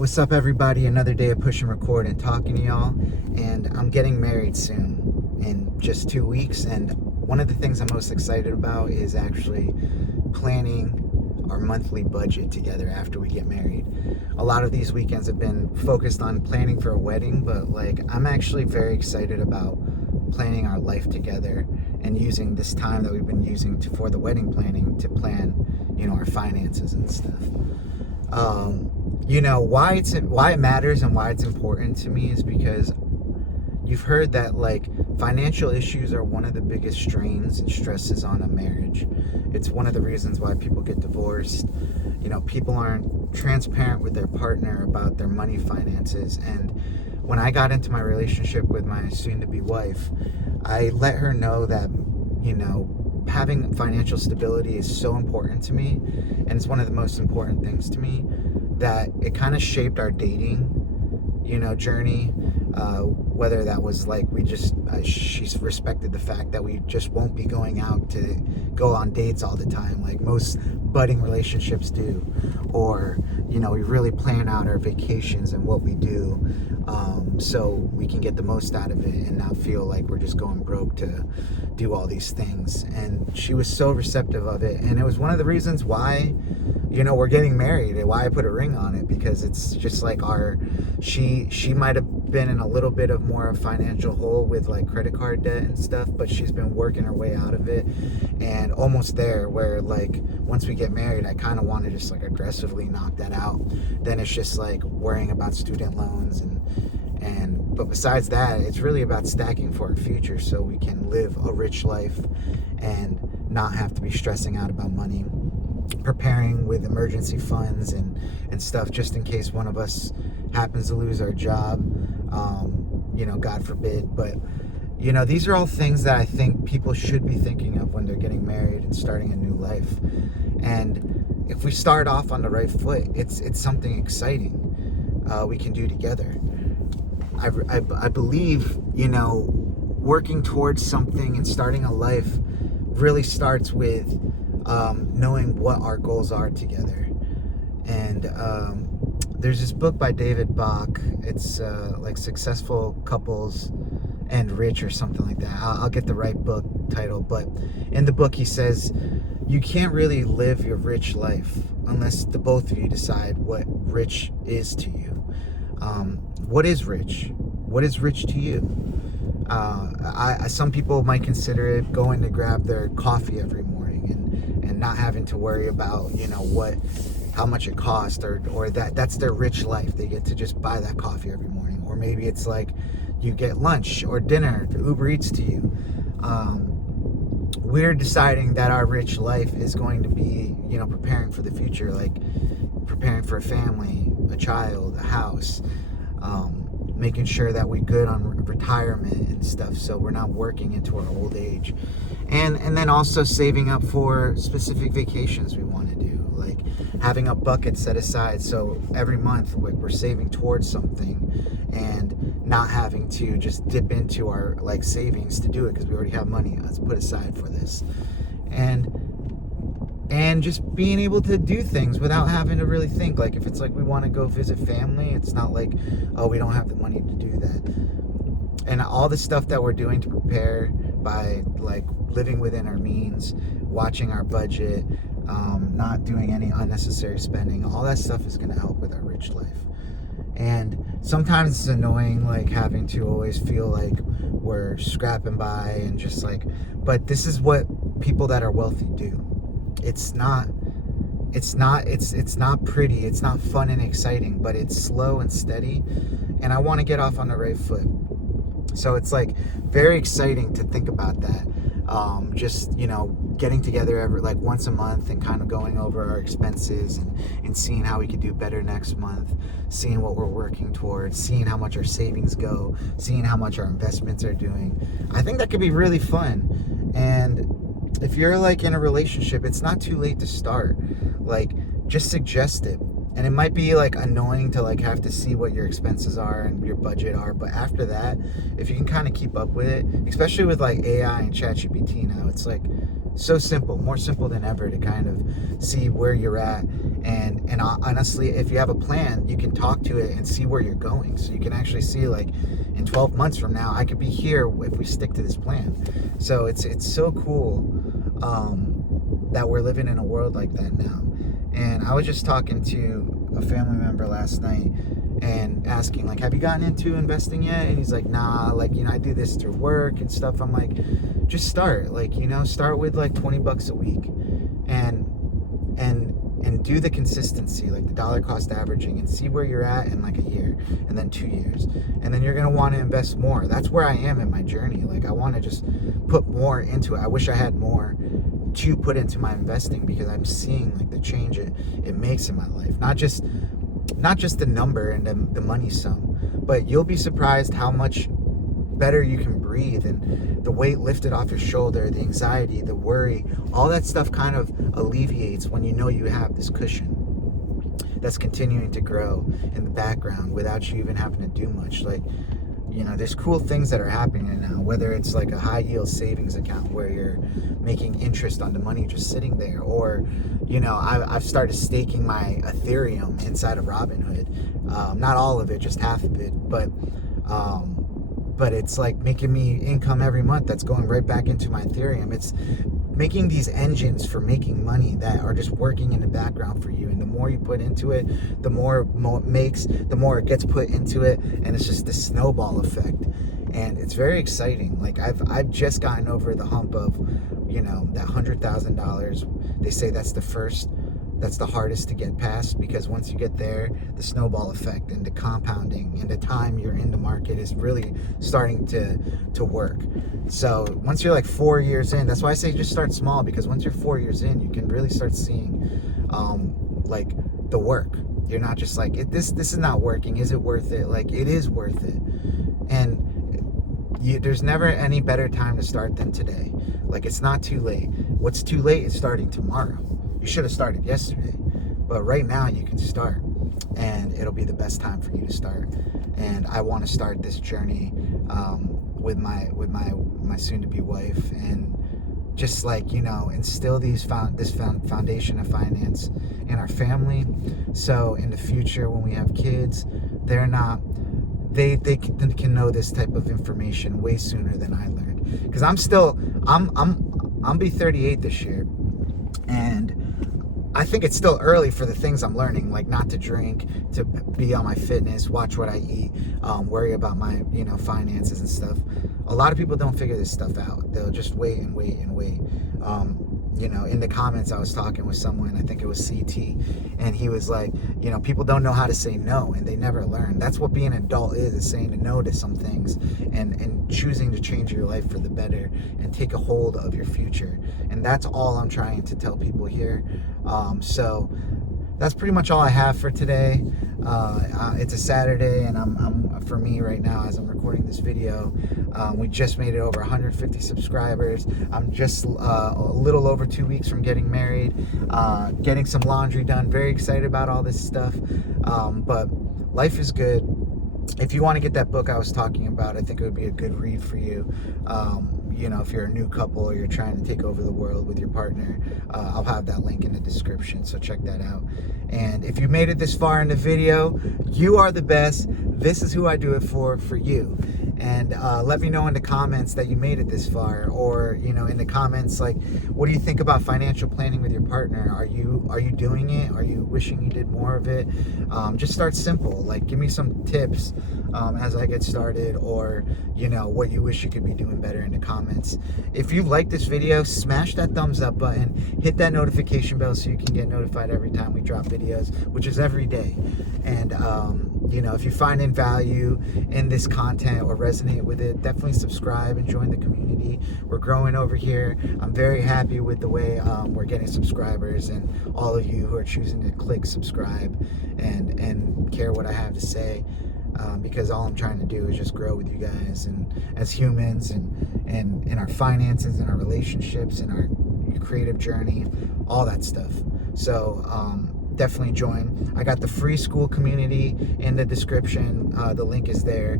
What's up, everybody? Another day of push and record and talking to y'all. And I'm getting married soon in just 2 weeks. And one of the things I'm most excited about is actually planning our monthly budget together after we get married. A lot of these weekends have been focused on planning for a wedding, but I'm actually very excited about planning our life together and using this time that we've been using for the wedding planning to plan, our finances and stuff. Why it matters and why it's important to me is because you've heard that financial issues are one of the biggest strains and stresses on a marriage. It's one of the reasons why people get divorced. People aren't transparent with their partner about their money finances. And when I got into my relationship with my soon-to-be wife, I let her know that, having financial stability is so important to me, and it's one of the most important things to me, that it kind of shaped our dating, journey. Whether that was she's respected the fact that we just won't be going out to go on dates all the time like most budding relationships do, or we really plan out our vacations and what we do, so we can get the most out of it and not feel like we're just going broke to do all these things. And she was so receptive of it, and it was one of the reasons why we're getting married and why I put a ring on it, because it's just she might have been in a little bit of more financial hole with credit card debt and stuff, but she's been working her way out of it and almost there, where once we get married, I kind of want to just aggressively knock that out. Then it's just worrying about student loans but besides that, it's really about stacking for our future so we can live a rich life and not have to be stressing out about money, preparing with emergency funds and stuff just in case one of us happens to lose our job, God forbid. But these are all things that I think people should be thinking of when they're getting married and starting a new life. And if we start off on the right foot, it's something exciting we can do together. I believe working towards something and starting a life really starts with knowing what our goals are together. And there's this book by David Bach. It's Successful Couples and Rich or something like that. I'll get the right book title, but in the book he says you can't really live your rich life unless the both of you decide what rich is to you. What is rich? What is rich to you? Some people might consider it going to grab their coffee every morning and not having to worry about how much it costs, or that's their rich life. They get to just buy that coffee every morning. Or maybe it's you get lunch or dinner, Uber Eats to you. We're deciding that our rich life is going to be preparing for the future, preparing for a family, a child, a house, making sure that we're good on retirement and stuff, so we're not working into our old age, and then also saving up for specific vacations we want to do, having a bucket set aside so every month we're saving towards something and not having to just dip into our savings to do it because we already have money put aside for this, and just being able to do things without having to really think. If it's we want to go visit family, it's not we don't have the money to do that. And all the stuff that we're doing to prepare by living within our means, watching our budget, not doing any unnecessary spending, all that stuff is going to help with our rich life. And sometimes it's annoying having to always feel we're scrapping by and just but this is what people that are wealthy do. It's not pretty, it's not fun and exciting, but it's slow and steady, and I want to get off on the right foot. So it's very exciting to think about that. Just getting together every once a month and kind of going over our expenses and seeing how we could do better next month, seeing what we're working towards, seeing how much our savings go, seeing how much our investments are doing. I think that could be really fun. And if you're in a relationship, it's not too late to start. Just suggest it. And it might be annoying to have to see what your expenses are and your budget are, but after that, if you can kind of keep up with it, especially with AI and ChatGPT now, it's so simple, more simple than ever, to kind of see where you're at And honestly, if you have a plan, you can talk to it and see where you're going. So you can actually see, like, in 12 months from now, I could be here if we stick to this plan. So it's so cool that we're living in a world like that now. And I was just talking to a family member last night and asking, like, have you gotten into investing yet? And he's like, nah, like, I do this through work and stuff. I'm like, just start, like, start with like $20 a week and do the consistency, like the dollar cost averaging, and see where you're at in like a year and then 2 years. And then you're going to want to invest more. That's where I am in my journey. Like, I want to just put more into it. I wish I had more to put into my investing, because I'm seeing like the change it makes in my life. Not just the number and the money sum, but you'll be surprised how much better you can breathe, and the weight lifted off your shoulder, the anxiety, the worry, all that stuff kind of alleviates when you know you have this cushion that's continuing to grow in the background without you even having to do much. Like, there's cool things that are happening now, whether it's like a high yield savings account where you're making interest on the money just sitting there, or I've started staking my Ethereum inside of Robinhood. Not all of it, just half of it, but it's like making me income every month that's going right back into my Ethereum. It's making these engines for making money that are just working in the background for you. And the more you put into it, the more it makes, the more it gets put into it. And it's just this snowball effect. And it's very exciting. Like, I've just gotten over the hump of, that $100,000. They say that's the hardest to get past, because once you get there, the snowball effect and the compounding and the time you're in the market is really starting to work. So once you're like 4 years in, that's why I say just start small, because once you're 4 years in, you can really start seeing like the work. You're not just like, this is not working. Is it worth it? Like, it is worth it. And there's never any better time to start than today. Like, it's not too late. What's too late is starting tomorrow. You should have started yesterday, but right now you can start, and it'll be the best time for you to start. And I want to start this journey with my soon-to-be wife, and just like, instill this foundation of finance in our family, so in the future when we have kids, they can know this type of information way sooner than I learned. Because I'm be 38 this year, and I think it's still early for the things I'm learning, like not to drink, to be on my fitness, watch what I eat, worry about my, finances and stuff. A lot of people don't figure this stuff out. They'll just wait and wait and wait. In the comments, I was talking with someone, I think it was CT, and he was like, people don't know how to say no, and they never learn. That's what being an adult is saying no to some things, and choosing to change your life for the better and take a hold of your future. And that's all I'm trying to tell people here. So that's pretty much all I have for today. It's a Saturday, and I'm for me right now, as I'm recording this video, we just made it over 150 subscribers. I'm just a little over 2 weeks from getting married, getting some laundry done. Very excited about all this stuff, but life is good. If you want to get that book I was talking about, I think it would be a good read for you. If you're a new couple or you're trying to take over the world with your partner, I'll have that link in the description, so check that out. And if you made it this far in the video, you are the best. This is who I do it for you. And let me know in the comments that you made it this far, or in the comments, like, what do you think about financial planning with your partner? Are you doing it? Are you wishing you did more of it? Just start simple. Like, give me some tips as I get started, or what you wish you could be doing better in the comments. If you like this video, smash that thumbs up button, hit that notification bell so you can get notified every time we drop videos, which is every day. And if you find in value in this content or resonate with it, definitely subscribe and join the community. We're growing over here. I'm very happy with the way we're getting subscribers, and all of you who are choosing to click subscribe and care what I have to say, because all I'm trying to do is just grow with you guys, and as humans, and in our finances, and our relationships, and our creative journey, all that stuff. So definitely join. I got the free school community in the description. The link is there.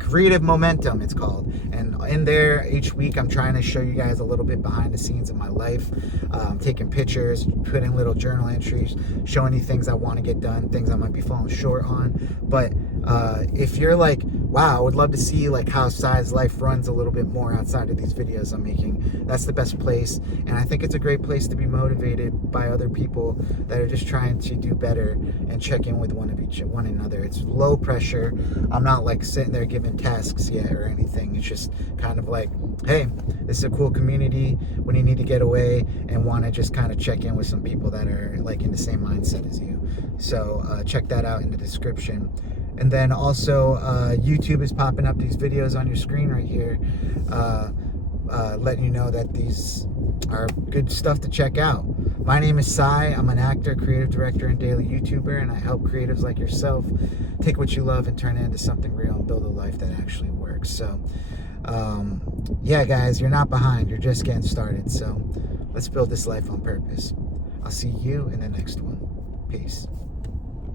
Creative Momentum, it's called. And in there, each week, I'm trying to show you guys a little bit behind the scenes of my life. Taking pictures, putting little journal entries, showing you things I want to get done, things I might be falling short on. But if you're like, wow, I would love to see like how Sai's life runs a little bit more outside of these videos I'm making, that's the best place. And I think it's a great place to be motivated by other people that are just trying to do better and check in with one another. It's low pressure. I'm not like sitting there giving tasks yet or anything. It's just kind of like, hey, this is a cool community when you need to get away and want to just kind of check in with some people that are like in the same mindset as you. So check that out in the description. And then also YouTube is popping up these videos on your screen right here, letting you know that these are good stuff to check out. My name is Sai. I'm an actor, creative director, and daily YouTuber, and I help creatives like yourself take what you love and turn it into something real and build a life that actually works. So yeah, guys, you're not behind. You're just getting started. So let's build this life on purpose. I'll see you in the next one. Peace.